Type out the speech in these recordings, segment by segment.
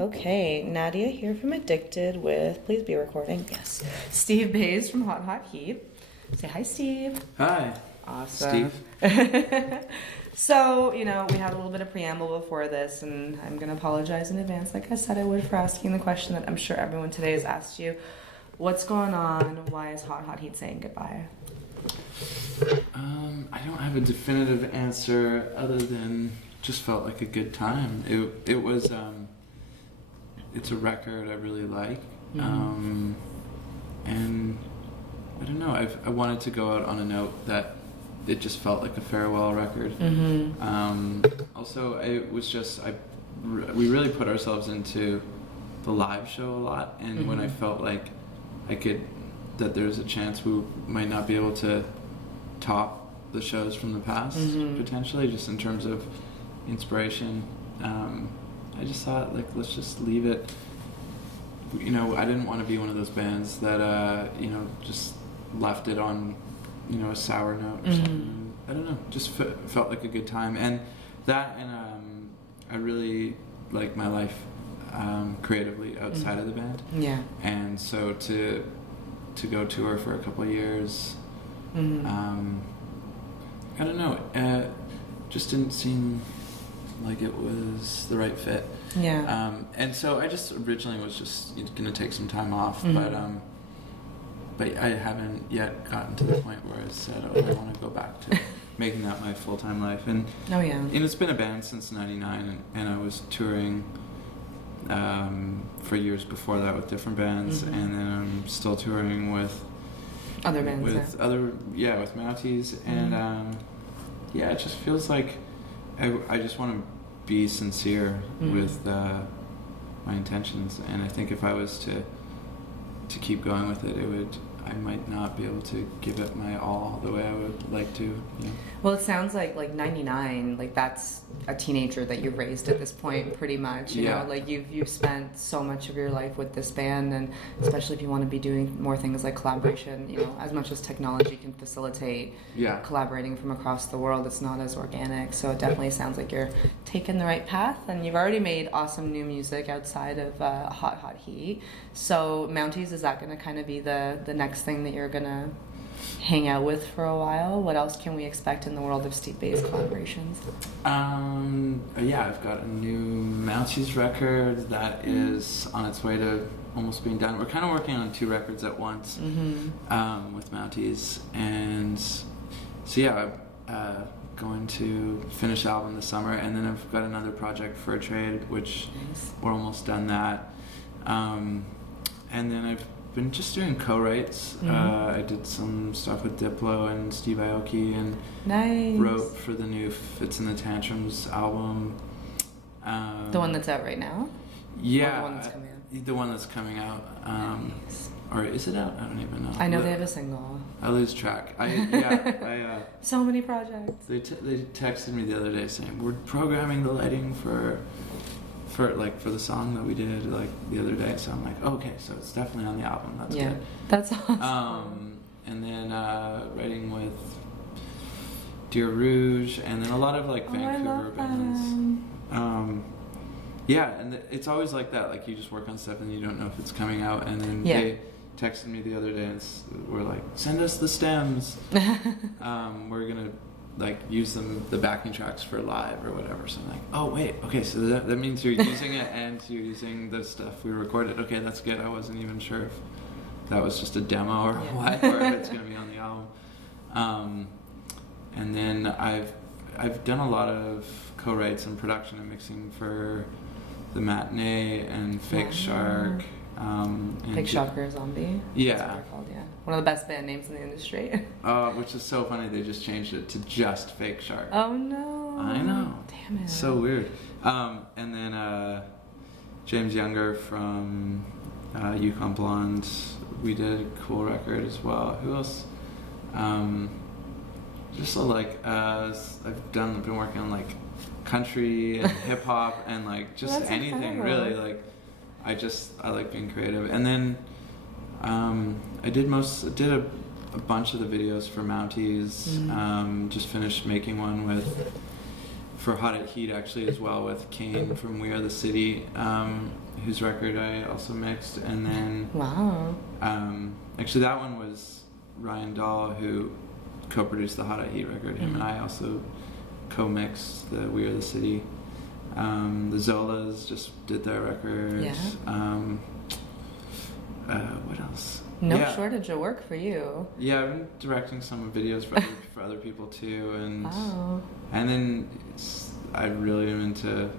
Okay, Nadia here from Addicted with, please be recording, yes, Steve Bays from Hot Hot Heat. Say hi, Steve. Hi. Awesome. Steve. So, we had a little bit of preamble before this, and I'm going to apologize in advance, like I said I would, for asking the question that I'm sure everyone today has asked you. What's going on? Why is Hot Hot Heat saying goodbye? I don't have a definitive answer other than just felt like a good time. It was it's a record I really like, and I don't know. I wanted to go out on a note that it just felt like a farewell record. Also, it was just we really put ourselves into the live show a lot, and when I felt like that there's a chance we might not be able to top the shows from the past, potentially, just in terms of inspiration. I just thought, let's just leave it. I didn't want to be one of those bands that, just left it on, a sour note or something. I don't know, just felt like a good time. And that, and I really like my life creatively outside of the band. Yeah. And so to go tour for a couple of years, I don't know, just didn't seem like it was the right fit. Yeah. And so I just originally was just gonna take some time off, but I haven't yet gotten to the point where I said, I want to go back to making that my full-time life. And and it's been a band since '99, and I was touring for years before that with different bands, and then I'm still touring with other bands, with Mounties, and it just feels like I just want to be sincere with my intentions, and I think if I was to keep going with it, I might not be able to give it my all the way I would like to. Well, it sounds like 99, that's a teenager that you've raised at this point, pretty much. You know, you've spent so much of your life with this band, and especially if you want to be doing more things like collaboration, as much as technology can facilitate collaborating from across the world, it's not as organic. So it definitely sounds like you're taking the right path, and you've already made awesome new music outside of Hot Hot Heat. So Mounties, is that going to kind of be the next thing that you're going to hang out with for a while? What else can we expect in the world of Steve Bays collaborations? I've got a new Mounties record that is on its way to almost being done. We're kind of working on 2 records at once with Mounties, and so going to finish the album this summer, and then I've got another project for a trade, which we're almost done that, and then I've been just doing co-writes. I did some stuff with Diplo and Steve Aoki, and wrote for the new Fits in the Tantrums album. The one that's out right now? Yeah, the one that's coming out? The one that's coming out. Or is it out? I don't even know. I know they have a single. I lose track. So many projects. They texted me the other day saying, we're programming the lighting for the song that we did the other day, so I'm like, okay, so it's definitely on the album. That's good. That's awesome. And then writing with Rouge, and then a lot of Vancouver bands. And it's always like that. You just work on stuff and you don't know if it's coming out, and then they texted me the other day and were like, send us the stems. We're gonna use the backing tracks for live or whatever. So I'm like, oh wait, okay, so that means you're using it and you're using the stuff we recorded. Okay, that's good. I wasn't even sure if that was just a demo or what, or if it's gonna be on the album. And then I've done a lot of co-writes and production and mixing for the Matinee and Fake Shark. Fake Shocker Zombie. Yeah. That's what they're called, one of the best band names in the industry. Which is so funny, they just changed it to just Fake Shark. Oh no. I know. Damn it. So weird. And then James Younger from Yukon Blonde, we did a cool record as well. Who else? Just so I've been working on country and hip hop and just anything incredible. Really. I like being creative. And then I did a bunch of the videos for Mounties. Just finished making one with for Hot at Heat actually as well with Kane from We Are the City, whose record I also mixed, and then wow. Actually that one was Ryan Dahl who co-produced the Hot at Heat record. Him and I also co-mixed the We Are the City. The Zolas just did their records. Yeah. What else? No shortage of work for you. Yeah, I've been directing some videos for other people too, and wow. and then I really am into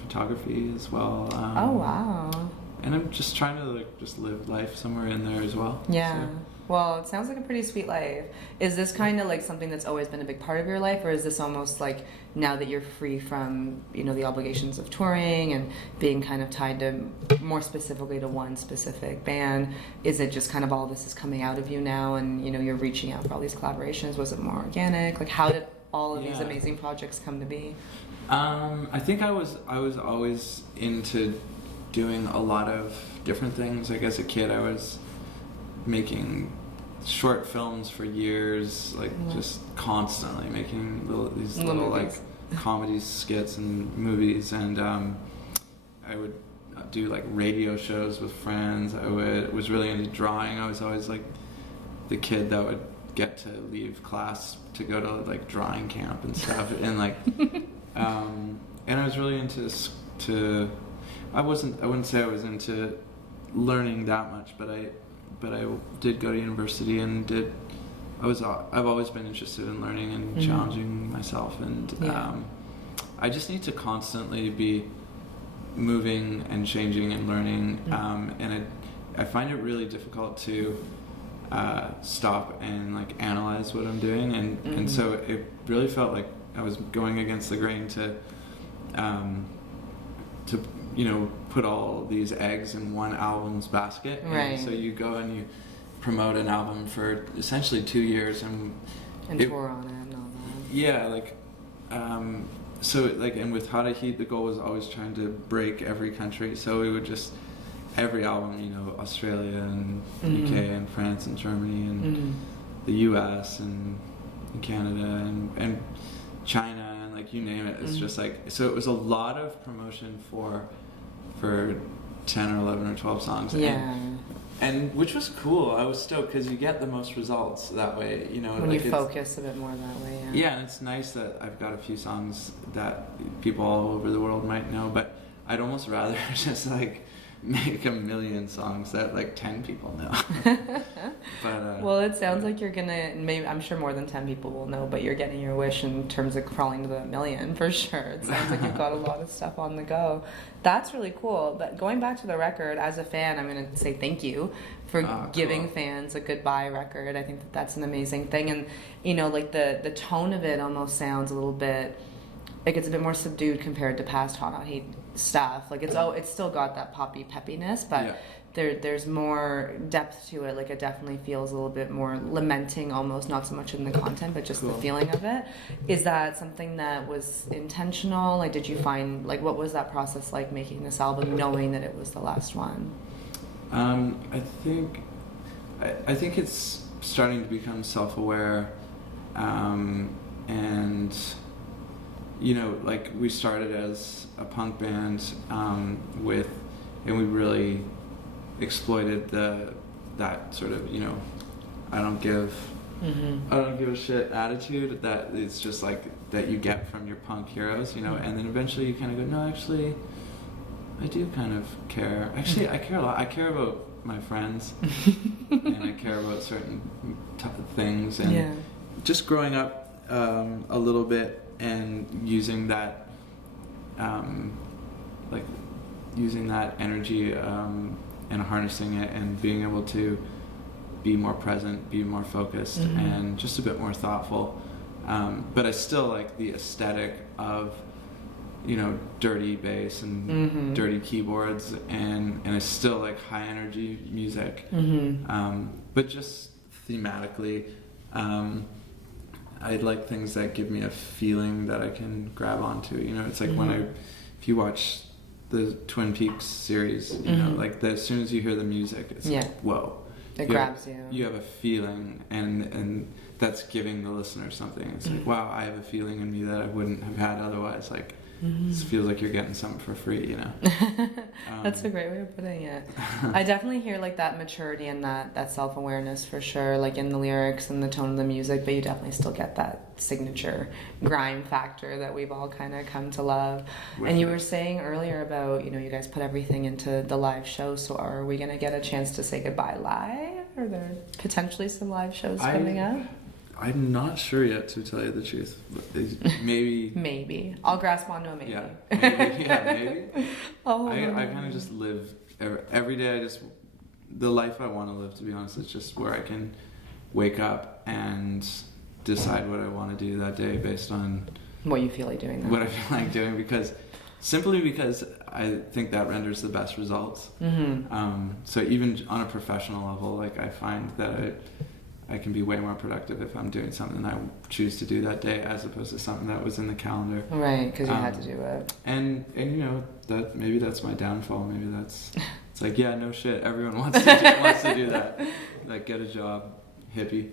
photography as well. Oh wow. And I'm just trying to like just live life somewhere in there as well. Yeah. So. Well, it sounds like a pretty sweet life. Is this kind of like something that's always been a big part of your life, or is this almost like now that you're free from, the obligations of touring and being kind of tied to more specifically to one specific band, is it just kind of all this is coming out of you now and, you're reaching out for all these collaborations? Was it more organic? Like how did all of these amazing projects come to be? I think I was always into doing a lot of different things. Like as a kid, I was making short films for years, like just constantly making these little like comedy skits and movies, and I would do like radio shows with friends. I was really into drawing. I was always like the kid that would get to leave class to go to like drawing camp and stuff, and like and I was really into I wouldn't say I was into learning that much, but I did go to university and I've always been interested in learning and challenging myself, and I just need to constantly be moving and changing and learning, and I find it really difficult to stop and like analyze what I'm doing, and so it really felt like I was going against the grain to put all these eggs in one album's basket. Right. And so you go and you promote an album for essentially 2 years and tour on it and all that. Yeah, like so like, and with Hot at Heat the goal was always trying to break every country. So we would just every album, Australia and UK and France and Germany and the US and Canada and China and like you name it. It's just like, so it was a lot of promotion for 10 or 11 or 12 songs. Yeah. And which was cool. I was stoked because you get the most results that way, when like you focus a bit more that way. Yeah, and it's nice that I've got a few songs that people all over the world might know, but I'd almost rather just like make a million songs that like 10 people know. But well, it sounds like you're gonna, maybe, I'm sure more than 10 people will know, but you're getting your wish in terms of crawling to the million for sure. It sounds like you've got a lot of stuff on the go. That's really cool. But going back to the record, as a fan, I'm gonna say thank you for giving fans a goodbye record. I think that's an amazing thing, and like the tone of it almost sounds a little bit like it's a bit more subdued compared to past Hot at Heat stuff. Like it's still got that poppy peppiness, but there's more depth to it. Like it definitely feels a little bit more lamenting almost, not so much in the content but just the feeling of it. Is that something that was intentional? Like did you find, like what was that process like making this album knowing that it was the last one? I think it's starting to become self-aware, and like we started as a punk band and we really exploited that sort of I don't give a shit attitude that it's just like that you get from your punk heroes, and then eventually you kind of go, no, actually I do kind of care. Actually, I care a lot. I care about my friends and I care about certain things, and just growing up a little bit and using that energy and harnessing it and being able to be more present, be more focused, and just a bit more thoughtful. But I still like the aesthetic of dirty bass and dirty keyboards, and it's still like high energy music, but just thematically I like things that give me a feeling that I can grab onto. It's like if you watch the Twin Peaks series, like as soon as you hear the music, it's like, whoa, It grabs you. You have a feeling, and that's giving the listener something. It's like, wow, I have a feeling in me that I wouldn't have had otherwise. Like, it feels like you're getting something for free, you know? That's a great way of putting it. I definitely hear like that maturity and that self-awareness for sure, like in the lyrics and the tone of the music, but you definitely still get that signature grime factor that we've all kind of come to love. And you were saying earlier about, you guys put everything into the live show, so are we going to get a chance to say goodbye live? Are there potentially some live shows coming up? I'm not sure yet, to tell you the truth. Maybe. Maybe. I'll grasp onto a maybe. Yeah, maybe. Oh, I kind of just live every day. The life I want to live, to be honest, is just where I can wake up and decide what I want to do that day based on what you feel like doing. What I feel like doing, simply because I think that renders the best results. So even on a professional level, like I find that I can be way more productive if I'm doing something I choose to do that day as opposed to something that was in the calendar. Right, because you had to do it. And that maybe that's my downfall. Maybe it's like, yeah, no shit. Everyone wants to do that. Like, get a job, hippie.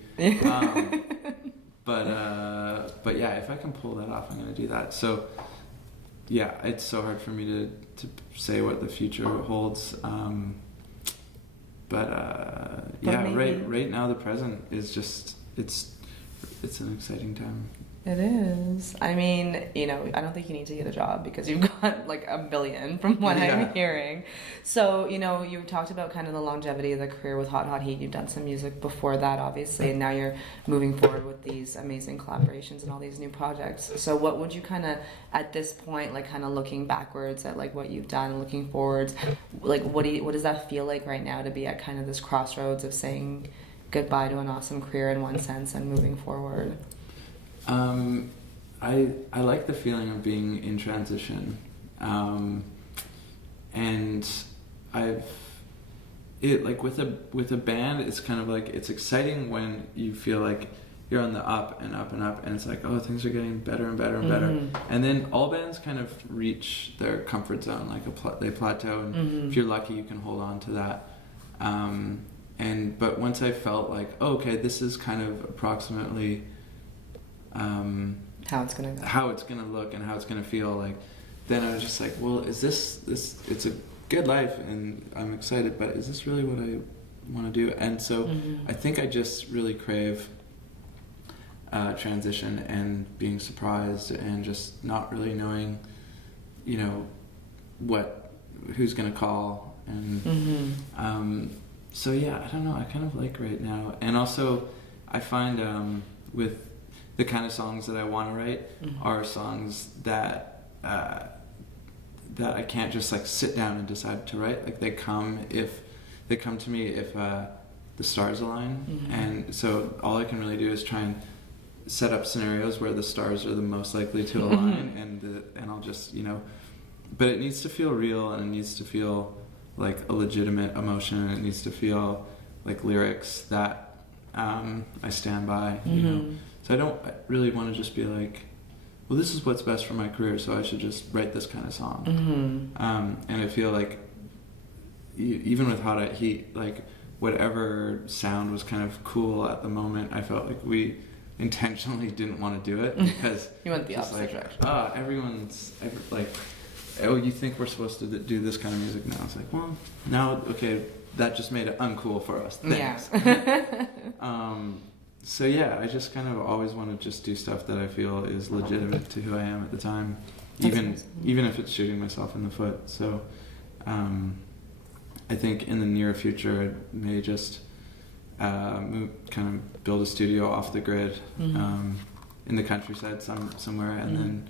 But yeah, if I can pull that off, I'm gonna do that. So yeah, it's so hard for me to say what the future holds. Right now the present is just it's an exciting time. It is. I mean, I don't think you need to get a job because you've got like a billion from what I'm hearing. So, you talked about kind of the longevity of the career with Hot Hot Heat. You've done some music before that, obviously, and now you're moving forward with these amazing collaborations and all these new projects. So what would you kind of, at this point, like kind of looking backwards at like what you've done, looking forwards, like what does that feel like right now to be at kind of this crossroads of saying goodbye to an awesome career in one sense and moving forward? I like the feeling of being in transition, and with a band, it's kind of like, it's exciting when you feel like you're on the up and up and up, and it's like, oh, things are getting better and better and better, and then all bands kind of reach their comfort zone, like they plateau, and if you're lucky, you can hold on to that. But once I felt like, oh, okay, this is kind of approximately how it's gonna look and how it's gonna feel, like, then I was just like, well, is this it's a good life and I'm excited, but is this really what I want to do? And so I think I just really crave transition and being surprised and just not really knowing, who's gonna call, and so yeah, I don't know, I kind of like right now. And also I find with the kind of songs that I want to write are songs that I can't just like sit down and decide to write. Like they come to me if the stars align, and so all I can really do is try and set up scenarios where the stars are the most likely to align, and I'll just but it needs to feel real, and it needs to feel like a legitimate emotion, and it needs to feel like lyrics that I stand by. So I don't really want to just be like, well, this is what's best for my career, so I should just write this kind of song. And I feel like even with Hot Hot Heat, like whatever sound was kind of cool at the moment, I felt like we intentionally didn't want to do it because you went the opposite direction. Everyone's like, oh, you think we're supposed to do this kind of music now? It's like, well, now, okay, that just made it uncool for us. Thanks. Yeah. So yeah, I just kind of always want to just do stuff that I feel is legitimate to who I am at the time, even if it's shooting myself in the foot. So I think in the near future I may just kind of build a studio off the grid in the countryside somewhere, and then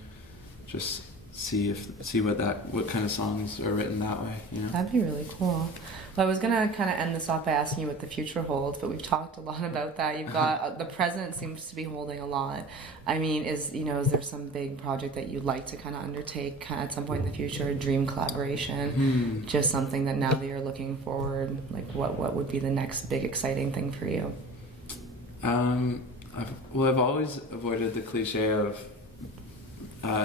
just see what kind of songs are written that way. That'd be really cool. Well, I was gonna kind of end this off by asking you what the future holds, but we've talked a lot about that. You've got the present seems to be holding a lot. I mean, is there some big project that you'd like to kind of undertake at some point in the future, a dream collaboration, just something that now that you're looking forward, like what would be the next big exciting thing for you? I've always avoided the cliche of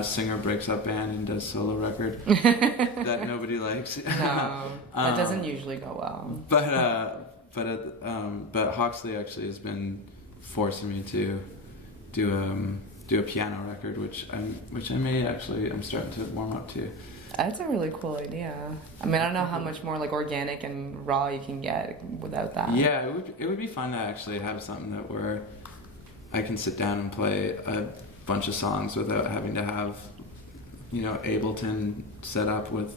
singer breaks up band and does solo record that nobody likes. No, that doesn't usually go well. but Hawksley actually has been forcing me to do a piano record, which I may actually, I'm starting to warm up to. That's a really cool idea. I mean, I don't know how much more like organic and raw you can get without that. Yeah, it would be fun to actually have something that where I can sit down and play a bunch of songs without having to have, you know, Ableton set up with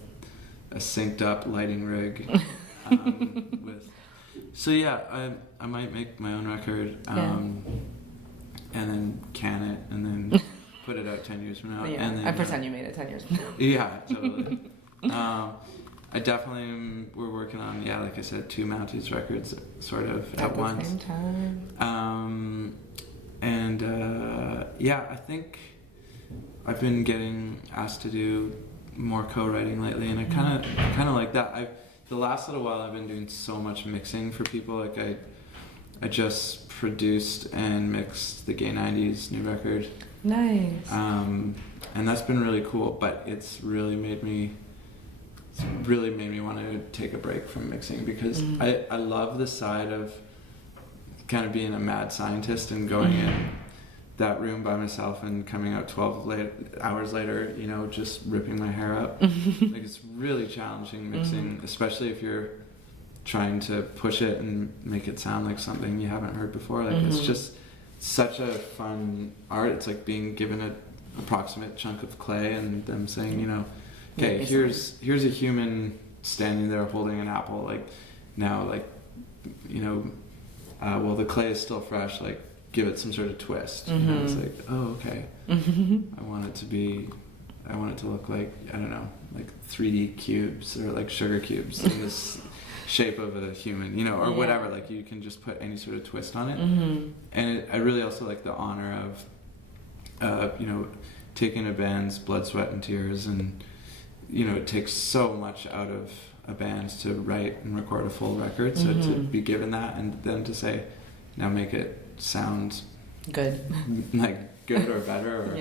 a synced up lighting rig. So yeah, I might make my own record, and then can it, and then put it out 10 years from now. Yeah, and then, I pretend you made it 10 years from now. Yeah, totally. I definitely, we're working on, like I said, 2 Mounties records sort of at once. At the same time. I think I've been getting asked to do more co-writing lately, and I kind of like that. The last little while I've been doing so much mixing for people. Like I just produced and mixed the Gay 90s new record. Nice. And that's been really cool, but it's really made me want to take a break from mixing, because I love the side of kind of being a mad scientist and going in that room by myself and coming out 12 hours later, you know, just ripping my hair out. Like, it's really challenging mixing, especially if you're trying to push it and make it sound like something you haven't heard before. Like, it's just such a fun art. It's like being given an approximate chunk of clay and them saying, you know, okay, here's a human standing there holding an apple. Like, now, like, you know, well, the clay is still fresh. Like, give it some sort of twist. You know, it's like, oh, okay. I want it to look like, I don't know, like 3D cubes or like sugar cubes in this shape of a human, you know, or whatever. Like, you can just put any sort of twist on it. And I really also like the honor of, you know, taking a band's blood, sweat, and tears, and, you know, it takes so much out of a band to write and record a full record. So to be given that, and then to say, now make it sound good, like good or better, or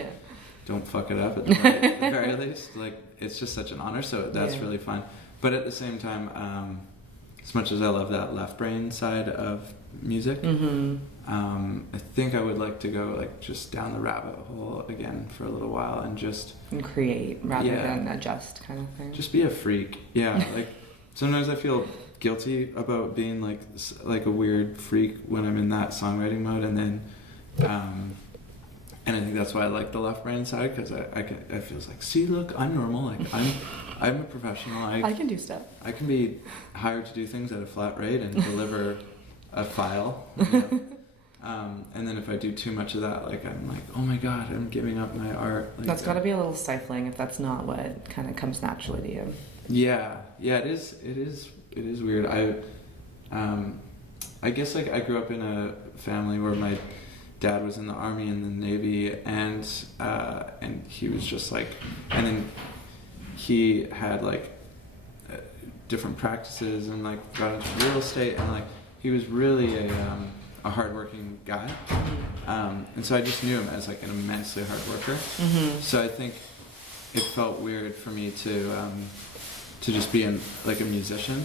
don't fuck it up at the very least. Like, it's just such an honor. So that's really fun. But at the same time, as much as I love that left brain side of music, I think I would like to go like just down the rabbit hole again for a little while and just create rather than adjust, kind of thing. Just be a freak. Yeah, like sometimes I feel guilty about being like a weird freak when I'm in that songwriting mode, and then and I think that's why I like the left brain side, because I feel like, see, look, I'm normal. Like, I'm a professional. I can do stuff. I can be hired to do things at a flat rate and deliver a file. You know? And then if I do too much of that, like, I'm like, oh my god, I'm giving up my art. Like, that's got to be a little stifling if that's not what kind of comes naturally to you. Yeah, it is weird. I guess, like, I grew up in a family where my dad was in the army and the navy, and he was just like, and then he had like different practices and like got into real estate, and like he was really a hardworking guy, and so I just knew him as like an immensely hard worker. So I think it felt weird for me to just be like a musician.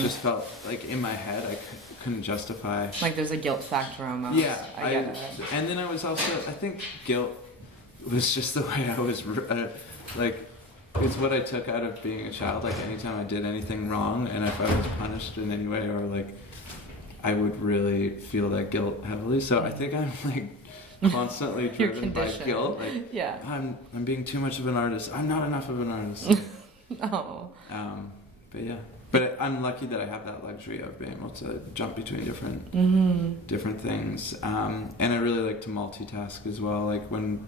Just felt like in my head I couldn't justify. Like, there's a guilt factor almost. Yeah, I get it. And then I was also, I think guilt was just the way I was, like, it's what I took out of being a child. Like, anytime I did anything wrong, and if I was punished in any way, or like, I would really feel that guilt heavily. So I think I'm like constantly driven by guilt. Like, I'm being too much of an artist. I'm not enough of an artist. Oh. But yeah. But I'm lucky that I have that luxury of being able to jump between different things. And I really like to multitask as well. Like, when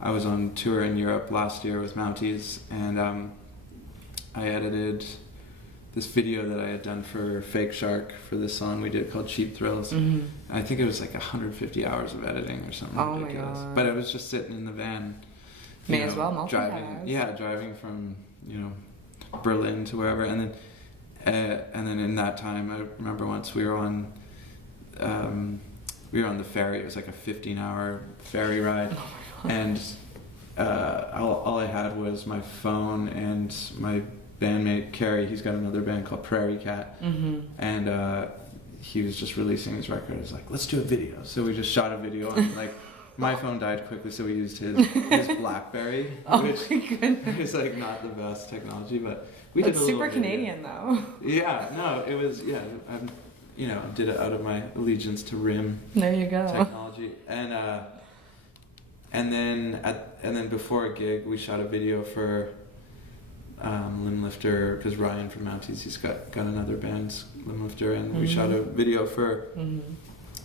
I was on tour in Europe last year with Mounties, and I edited this video that I had done for Fake Shark for this song we did called Cheap Thrills. I think it was like 150 hours of editing or something ridiculous. My God. But I was just sitting in the van. May as well multitask. Driving from, you know, Berlin to wherever, and then in that time, I remember once we were on the ferry. It was like a 15-hour ferry ride, and all I had was my phone and my bandmate Carrie. He's got another band called Prairie Cat, and he was just releasing his record. I was like, let's do a video. So we just shot a video and like my phone died quickly, so we used his BlackBerry, which is like not the best technology, but we did a little super video. Canadian though. Yeah, no, it was did it out of my allegiance to RIM There you go. technology, and then before a gig we shot a video for Limb Lifter, because Ryan from Mounties, he's got another band, Limb Lifter, and we shot a video for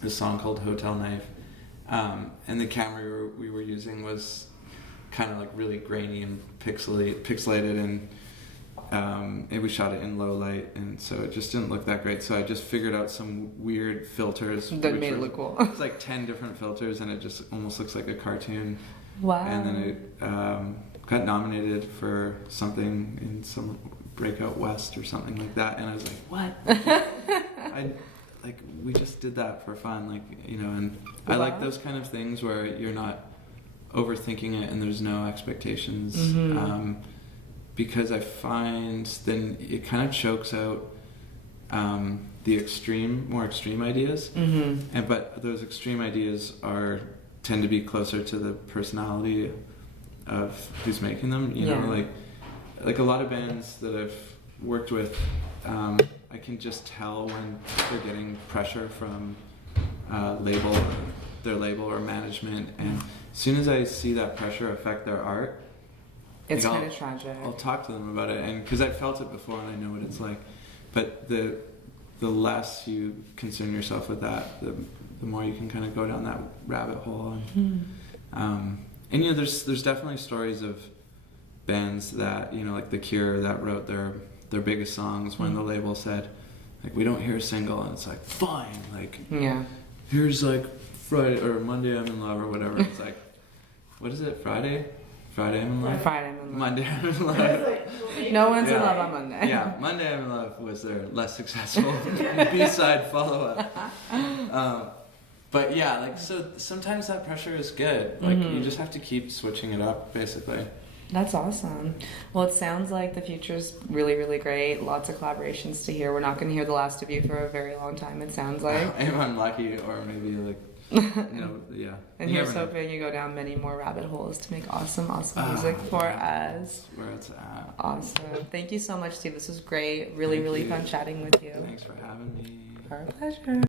a song called Hotel Knife, and the camera we were using was kind of like really grainy and pixelated, and we shot it in low light, and so it just didn't look that great. So I just figured out some weird filters that made it look cool. It's like 10 different filters, and it just almost looks like a cartoon. Wow. And then it got nominated for something in some Breakout West or something like that, and I was like, what? We just did that for fun, and I like those kind of things where you're not overthinking it and there's no expectations, because I find then it kind of chokes out the more extreme ideas, but those extreme ideas tend to be closer to the personality of who's making them, you know, like a lot of bands that I've worked with, I can just tell when they're getting pressure from their label or management, and as soon as I see that pressure affect their art, it's kind of tragic. I'll talk to them about it, and because I've felt it before and I know what it's like, but the less you concern yourself with that, the more you can kind of go down that rabbit hole, and there's definitely stories of bands that, like The Cure, that wrote their biggest songs when the label said, like, we don't hear a single, and it's like, fine, like, here's like Friday or Monday I'm in Love or whatever. It's like, what is it? Friday I'm in Love. Friday I'm in Love. Monday I'm in Love. No one's in love on Monday. Yeah, Monday I'm in Love was their less successful B-side follow-up. But yeah, like, so sometimes that pressure is good. Like, you just have to keep switching it up, basically. That's awesome. Well, it sounds like the future's really, really great. Lots of collaborations to hear. We're not going to hear the last of you for a very long time, it sounds like. If I'm lucky, or maybe like, yeah. And here's hoping you go down many more rabbit holes to make awesome music for us. Where it's at. Awesome. Thank you so much, Steve. This was great. Really, really fun chatting with you. Thanks for having me. Our pleasure.